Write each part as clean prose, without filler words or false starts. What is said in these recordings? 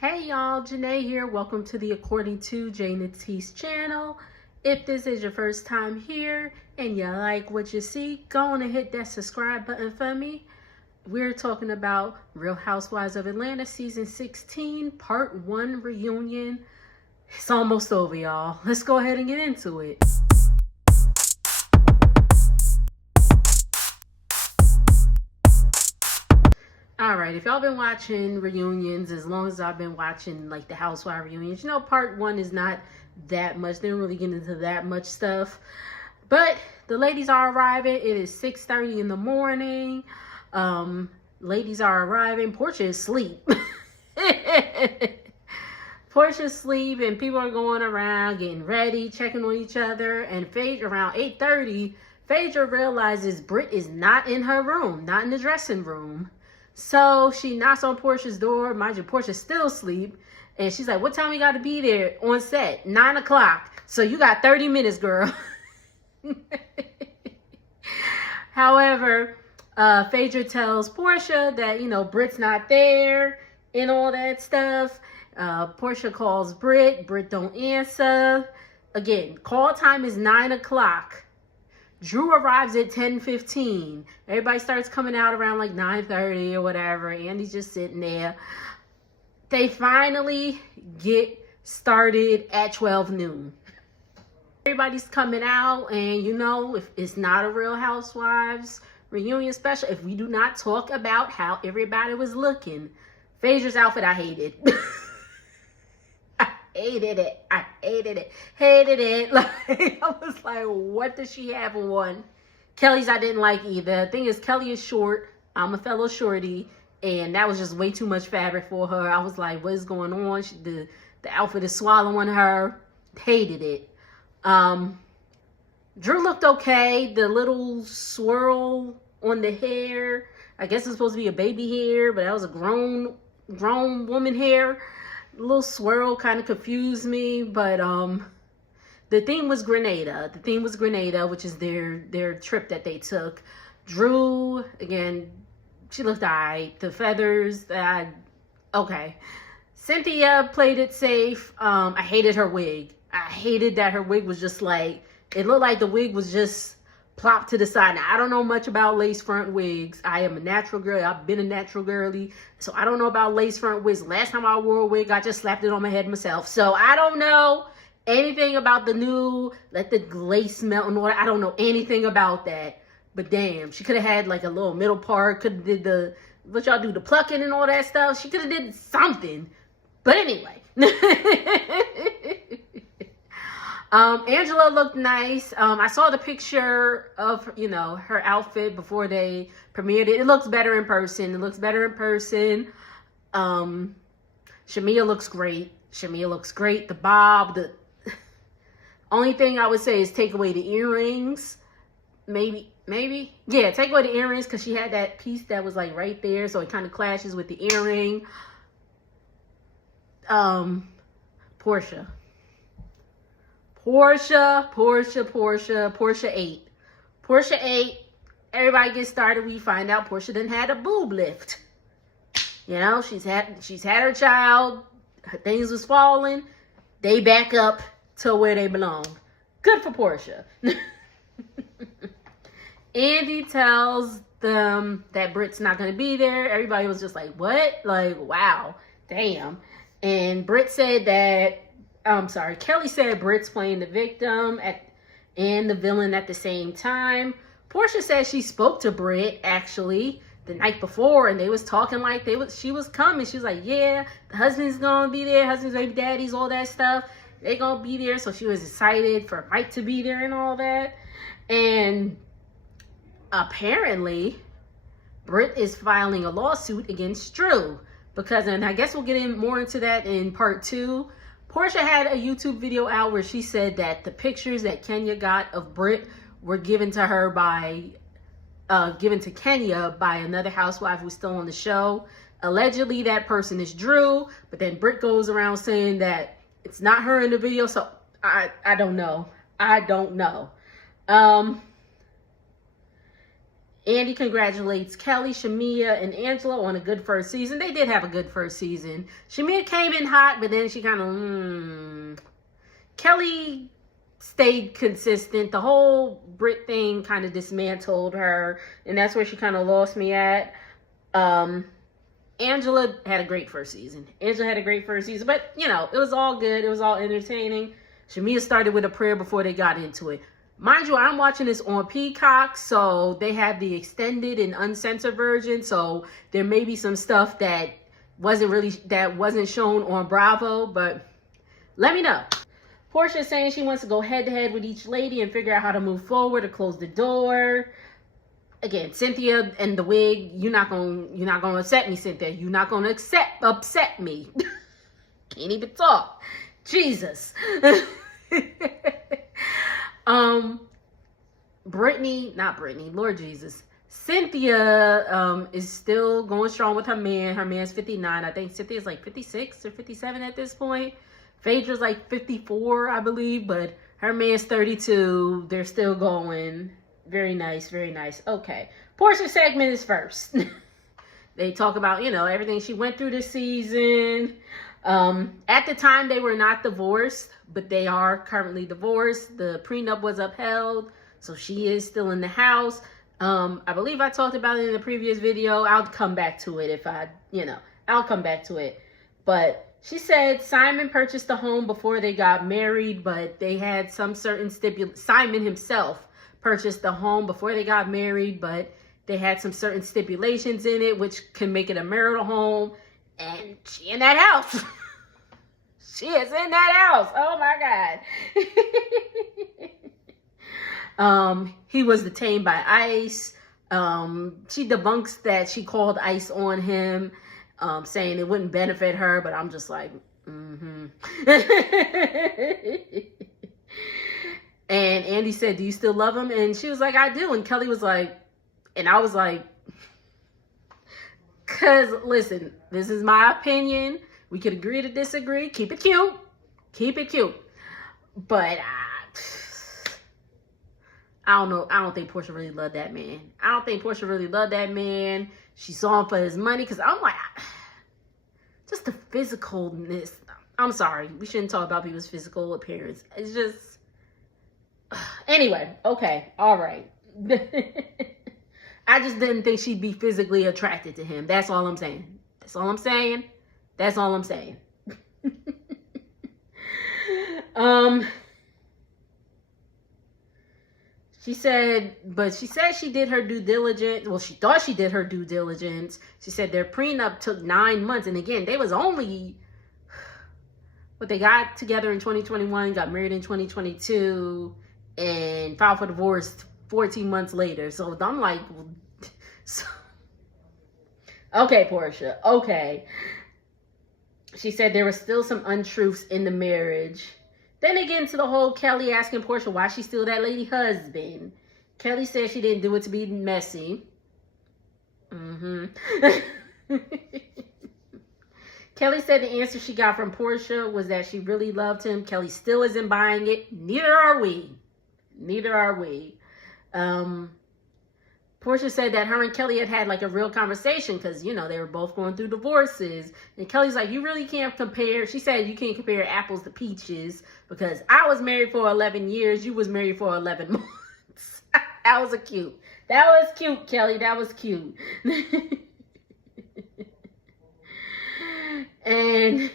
Hey y'all, Janae here. Welcome to the According to Jane T's channel. If this is your first time here and you like what you see, go on and hit that subscribe button for me. We're talking about Real Housewives of Atlanta season 16, part 1 reunion. It's almost over, y'all. Let's go ahead and get into it. All right, if y'all been watching reunions as long as I've been watching like the Housewives reunions, you know part 1 is not that much. They don't really get into that much stuff. But the ladies are arriving. It is 6:30 in the morning. Ladies are arriving. Portia is asleep. Portia's asleep and people are going around getting ready, checking on each other. And Phaedra, around 8:30, Phaedra realizes Brit is not in her room, not in the dressing room. So she knocks on Portia's door. Mind you, Portia's still asleep. And she's like, what time we got to be there on set? 9 o'clock. So you got 30 minutes, girl. However, Phaedra tells Portia that, you know, Brit's not there and all that stuff. Portia calls Brit. Brit don't answer. Again, call time is 9 o'clock. Drew arrives at 10:15. Everybody starts coming out around like 9:30 or whatever. Andy's just sitting there. They finally get started at 12 noon. Everybody's coming out, and you know, if it's not a Real Housewives reunion special, if we do not talk about how everybody was looking. Phaedra's outfit, I hated. Hated it. I hated it. Hated it. Like, I was like, what does she have on? Kelly's I didn't like either. The thing is, Kelly is short. I'm a fellow shorty. And that was just way too much fabric for her. I was like, what is going on? The outfit is swallowing her. Hated it. Drew looked okay. The little swirl on the hair. I guess it's supposed to be a baby hair, but that was a grown woman hair. A little swirl kind of confused me, but the theme was Grenada. The theme was Grenada, which is their trip that they took. Drew, again, she looked alright. The feathers, okay. Cynthia played it safe. I hated her wig. I hated that her wig was just like, it looked like the wig was just plopped to the side. Now, I don't know much about lace front wigs. I am a natural girl. I've been a natural girly. So I don't know about lace front wigs. Last time I wore a wig, I just slapped it on my head myself. So I don't know anything about the new, let the lace melt and all that. I don't know anything about that. But damn, she could have had like a little middle part. Could have did the, what y'all do, the plucking and all that stuff. She could have did something. But anyway. Angela looked nice. I saw the picture of, you know, her outfit before they premiered it. It looks better in person. It looks better in person. Shamia looks great. Shamia looks great. The bob, the only thing I would say is take away the earrings. Maybe. Yeah, take away the earrings because she had that piece that was like right there. So it kind of clashes with the earring. Portia ate. Portia ate. Everybody gets started. We find out Portia done had a boob lift. You know, she's had her child. Her things was falling. They back up to where they belong. Good for Portia. Andy tells them that Brit's not going to be there. Everybody was just like, what? Like, wow. Damn. And Brit said that, Kelly said Brit's playing the victim and the villain at the same time. Portia said she spoke to Brit actually the night before, and they was talking like she was coming. She was like, yeah, the husband's gonna be there, husband's baby daddies, all that stuff. They gonna be there. So she was excited for Mike to be there and all that. And apparently Brit is filing a lawsuit against Drew because, and I guess we'll get more into that in part 2. Portia had a YouTube video out where she said that the pictures that Kenya got of Brit were given to her given to Kenya by another housewife who's still on the show. Allegedly, that person is Drew, but then Brit goes around saying that it's not her in the video. So I don't know. Andy congratulates Kelly, Shamia, and Angela on a good first season. They did have a good first season. Shamia came in hot, but then she kind of, Kelly stayed consistent. The whole Brit thing kind of dismantled her, and that's where she kind of lost me at. Angela had a great first season. But, it was all good. It was all entertaining. Shamia started with a prayer before they got into it. Mind you, I'm watching this on Peacock, so they have the extended and uncensored version, so there may be some stuff that wasn't shown on Bravo, but let me know. Portia is saying she wants to go head-to-head with each lady and figure out how to move forward or close the door. Again, Cynthia and the wig, you're not gonna upset me, Cynthia. You're not gonna upset me. Can't even talk. Jesus. Lord Jesus. Cynthia is still going strong with her man. Her man's 59. I think Cynthia's like 56 or 57 at this point. Phaedra's like 54, I believe, but her man's 32. They're still going. Very nice, very nice. Okay. Portia's segment is first. They talk about, everything she went through this season. At the time, they were not divorced, but they are currently divorced. The prenup was upheld, so she is still in the house. I believe I talked about it in the previous video. I'll come back to it I'll come back to it. But she said Simon purchased the home before they got married, but they had some certain Simon himself purchased the home before they got married, but they had some certain stipulations in it, which can make it a marital home. And she in that house. She is in that house. Oh my God. He was detained by ICE. She debunks that she called ICE on him, saying it wouldn't benefit her, but I'm just like, And Andy said, do you still love him? And she was like, I do. And Kelly was like, and I was like, because, listen, this is my opinion. We could agree to disagree. Keep it cute. Keep it cute. But I don't know. I don't think Portia really loved that man. She saw him for his money. Because I'm like, just the physicalness. I'm sorry. We shouldn't talk about people's physical appearance. It's just, anyway. Okay. All right. I just didn't think she'd be physically attracted to him. That's all I'm saying. She said she did her due diligence. Well, she thought she did her due diligence. She said their prenup took 9 months. And again, they was only, they got together in 2021, got married in 2022, and filed for divorce 14 months later. So I'm like, okay, Portia, okay. She said there were still some untruths in the marriage. Then they get into the whole Kelly asking Portia why she's still that lady husband. Kelly said she didn't do it to be messy. Kelly said the answer she got from Portia was that she really loved him. Kelly still isn't buying it. Neither are we. Portia said that her and Kelly had like a real conversation because, they were both going through divorces. And Kelly's like, you really can't compare. She said you can't compare apples to peaches because I was married for 11 years. You was married for 11 months. That was cute, Kelly. That was cute. And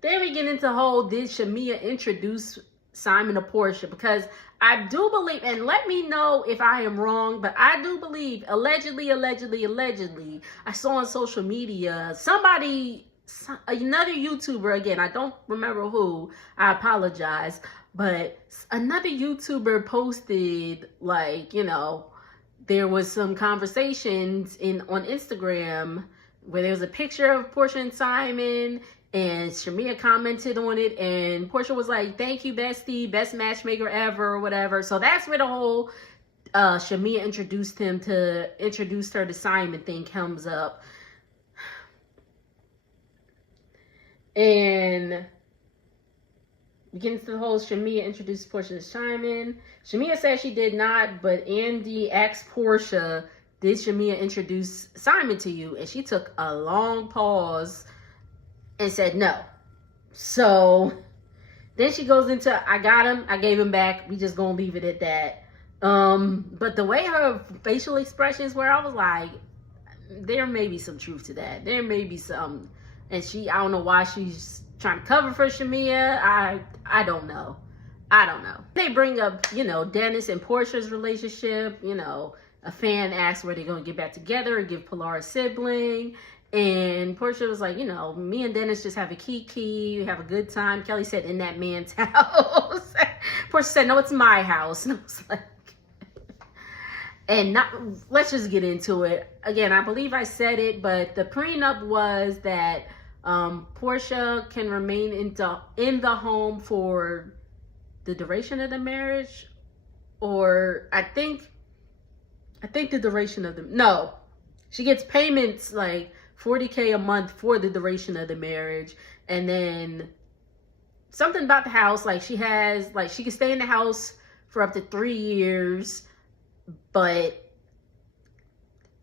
then we get into the whole, did Shamia introduce Simon to Portia? Because I do believe, and let me know if I am wrong, but I do believe, allegedly, I saw on social media, another YouTuber, again, I don't remember who, I apologize, but another YouTuber posted, there was some conversations on Instagram where there was a picture of Portia and Simon, and Shamia commented on it, and Portia was like, thank you, bestie, best matchmaker ever, or whatever. So that's where the whole Shamia introduced her to Simon thing comes up. And we get into the whole Shamia introduced Portia to Simon. Shamia said she did not, but Andy asked Portia did Shamea introduce Simon to you? And she took a long pause and said no. So then she goes into, I got him, I gave him back, we just gonna leave it at that. But the way her facial expressions were, I was like, there may be some truth to that. There may be some. And I don't know why she's trying to cover for Shamea. I don't know. I don't know. They bring up, Dennis and Portia's relationship. A fan asked where they're going to get back together and give Pilar a sibling. And Portia was like, me and Dennis just have a kiki, have a good time. Kelly said, in that man's house. Portia said, no, it's my house. And I was like, let's just get into it. Again, I believe I said it, but the prenup was that Portia can remain in the home for the duration of the marriage, or I think the duration of no, she gets payments like $40K a month for the duration of the marriage, and then something about the house, like she can stay in the house for up to 3 years, but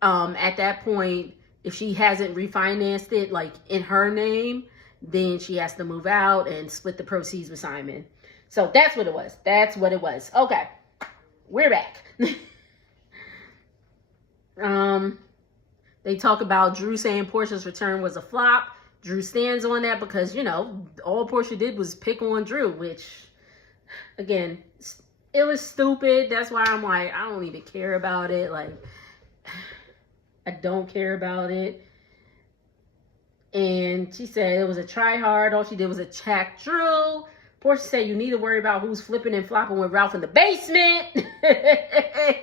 at that point, if she hasn't refinanced it like in her name, then she has to move out and split the proceeds with Simon. So that's what it was. That's what it was. Okay, we're back. They talk about Drew saying Portia's return was a flop. Drew stands on that because, all Portia did was pick on Drew, which, again, it was stupid. That's why I'm like, I don't even care about it. Like, I don't care about it. And she said it was a try hard. All she did was attack Drew. Portia said, you need to worry about who's flipping and flopping with Ralph in the basement.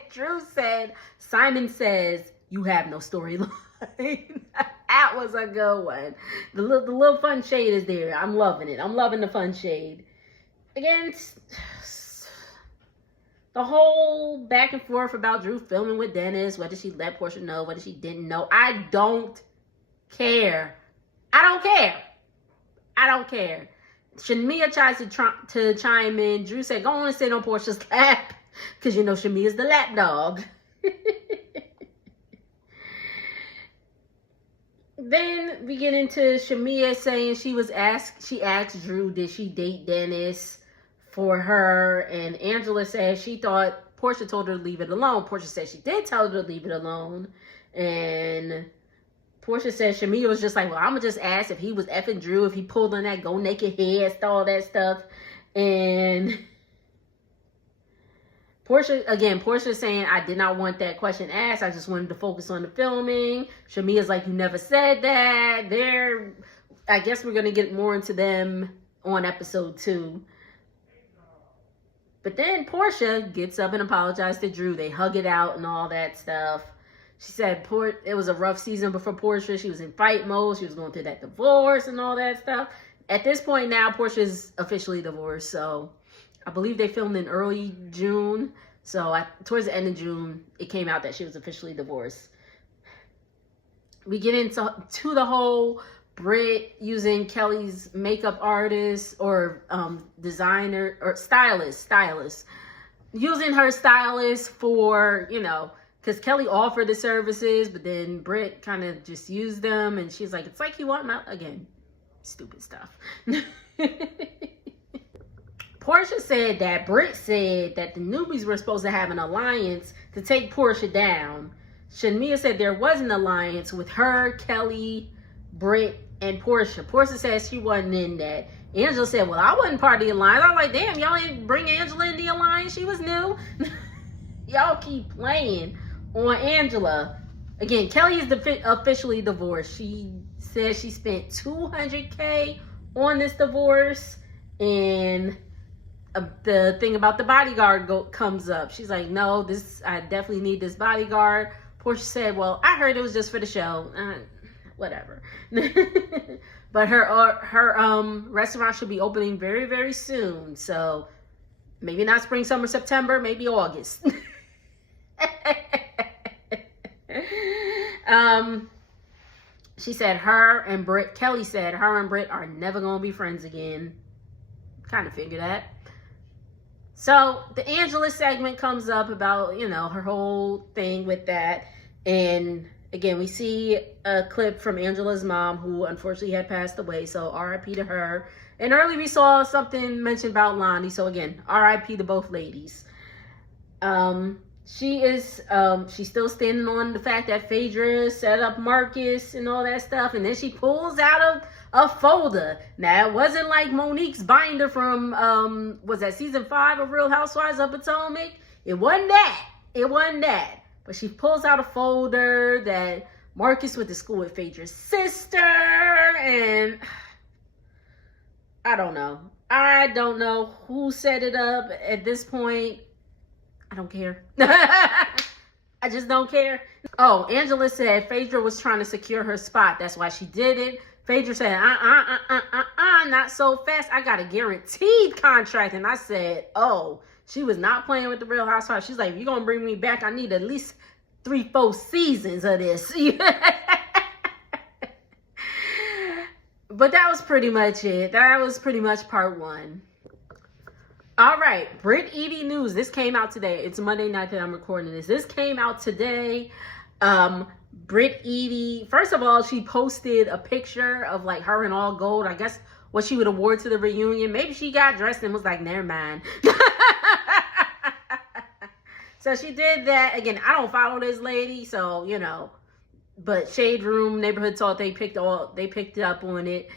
Drew said, Simon says, you have no storyline. That was a good one. The little fun shade is there. I'm loving it. I'm loving the fun shade. Again, the whole back and forth about Drew filming with Dennis, whether she let Portia know, whether she didn't know. I don't care. I don't care. I don't care. Shamea tries to chime in. Drew said, go on and sit on Portia's lap. Because Shamea's the lap dog. Then we get into Shamea saying she asked Drew, did she date Dennis for her? And Angela said she thought Portia told her to leave it alone. Portia said she did tell her to leave it alone. And Portia said Shamea was just like, well, I'm going to just ask if he was effing Drew, if he pulled on that go naked head, all that stuff. And Portia saying, I did not want that question asked. I just wanted to focus on the filming. Shamea's like, you never said that. I guess we're going to get more into them on episode 2. But then Portia gets up and apologized to Drew. They hug it out and all that stuff. She said it was a rough season before Portia. She was in fight mode. She was going through that divorce and all that stuff. At this point now, Portia's officially divorced. So I believe they filmed in early June. So towards the end of June, it came out that she was officially divorced. We get into the whole Brit using Kelly's makeup artist or designer or stylist. Using her stylist for, because Kelly offered the services, but then Brit kind of just used them. And she's like, it's like you want my, again, stupid stuff. Portia said that Brit said that the newbies were supposed to have an alliance to take Portia down. Shamea said there was an alliance with her, Kelly, Brit, and Portia. Portia said she wasn't in that. Angela said, well, I wasn't part of the alliance. I was like, damn, y'all ain't bring Angela in the alliance. She was new. Y'all keep playing on Angela. Again, Kelly is officially divorced. She says she spent $200K on this divorce, and the thing about the bodyguard comes up. She's like, no, I definitely need this bodyguard. Portia said, well, I heard it was just for the show. Whatever. But her restaurant should be opening very, very soon. So maybe not spring, summer, September, maybe August. She said Kelly said her and Brit are never going to be friends again. Kind of figure that. So the Angela segment comes up about, her whole thing with that. And again, we see a clip from Angela's mom, who unfortunately had passed away. So RIP to her. And earlier we saw something mentioned about Lonnie. So again, RIP to both ladies. She's still standing on the fact that Phaedra set up Marcus and all that stuff. And then she pulls out a folder. Now, it wasn't like Monique's binder from, was that season 5 of Real Housewives of Potomac? It wasn't that. It wasn't that. But she pulls out a folder that Marcus went to school with Phaedra's sister. And I don't know. I don't know who set it up at this point. I don't care. I just don't care. Oh, Angela said Phaedra was trying to secure her spot. That's why she did it. Phaedra said, not so fast. I got a guaranteed contract. And I said, oh, she was not playing with the Real Housewives. She's like, if you're going to bring me back, I need at least 3-4 seasons of this. But that was pretty much it. That was pretty much part 1. All right, Brit Edie news. This came out today. It's Monday night that I'm recording this. This came out today. Brit Edie, first of all, she posted a picture of like her in all gold. I guess what she would award to the reunion. Maybe she got dressed and was like, never mind. So she did that. Again, I don't follow this lady, so you know. But Shade Room Neighborhood Talk, they picked up on it.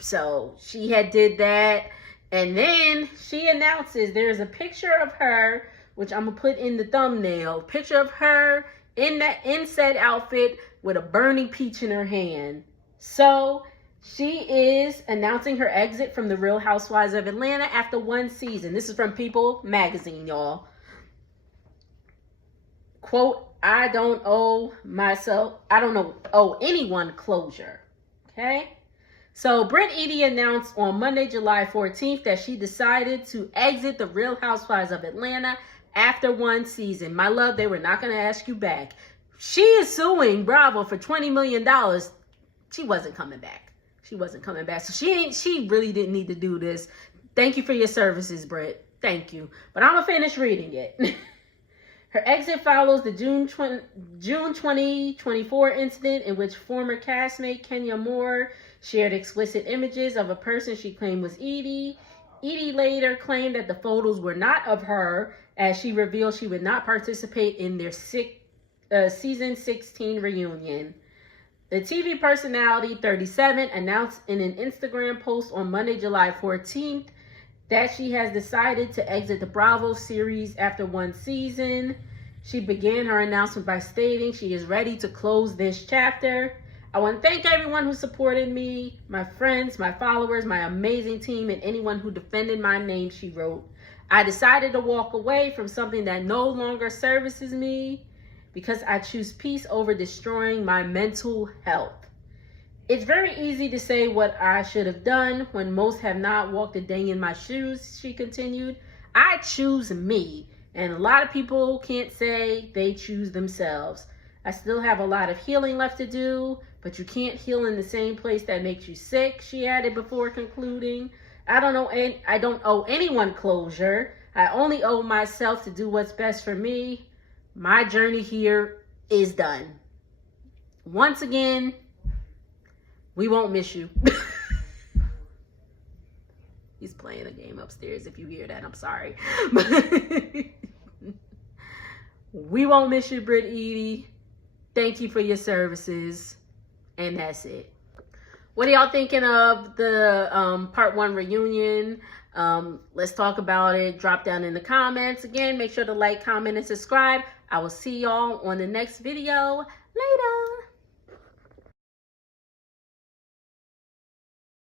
So she had did that. And then she announces there's a picture of her, which I'm going to put in the thumbnail. Picture of her in said outfit with a burning peach in her hand. So she is announcing her exit from the Real Housewives of Atlanta after 1 season. This is from People magazine, y'all. Quote, I don't owe anyone closure. Okay? So, Brit Edie announced on Monday, July 14th, that she decided to exit the Real Housewives of Atlanta after 1 season. My love, they were not going to ask you back. She is suing Bravo for $20 million. She wasn't coming back. She wasn't coming back. So, she really didn't need to do this. Thank you for your services, Brit. Thank you. But I'm going to finish reading it. Her exit follows the June 2024 incident in which former castmate Kenya Moore shared explicit images of a person she claimed was Edie. Edie later claimed that the photos were not of her, as she revealed she would not participate in their season 16 reunion. The TV personality, 37, announced in an Instagram post on Monday, July 14th, that she has decided to exit the Bravo series after 1 season. She began her announcement by stating she is ready to close this chapter. I want to thank everyone who supported me, my friends, my followers, my amazing team, and anyone who defended my name, she wrote. I decided to walk away from something that no longer services me because I choose peace over destroying my mental health. It's very easy to say what I should have done when most have not walked a day in my shoes, she continued. I choose me, and a lot of people can't say they choose themselves. I still have a lot of healing left to do, but you can't heal in the same place that makes you sick, she added before concluding. I don't owe anyone closure. I only owe myself to do what's best for me. My journey here is done. Once again, we won't miss you. He's playing a game upstairs. If you hear that, I'm sorry. We won't miss you, Brit Edie. Thank you for your services. And that's it. What are y'all thinking of the part 1 reunion? Let's talk about it. Drop down in the comments. Again, make sure to like, comment, and subscribe. I will see y'all on the next video. Later.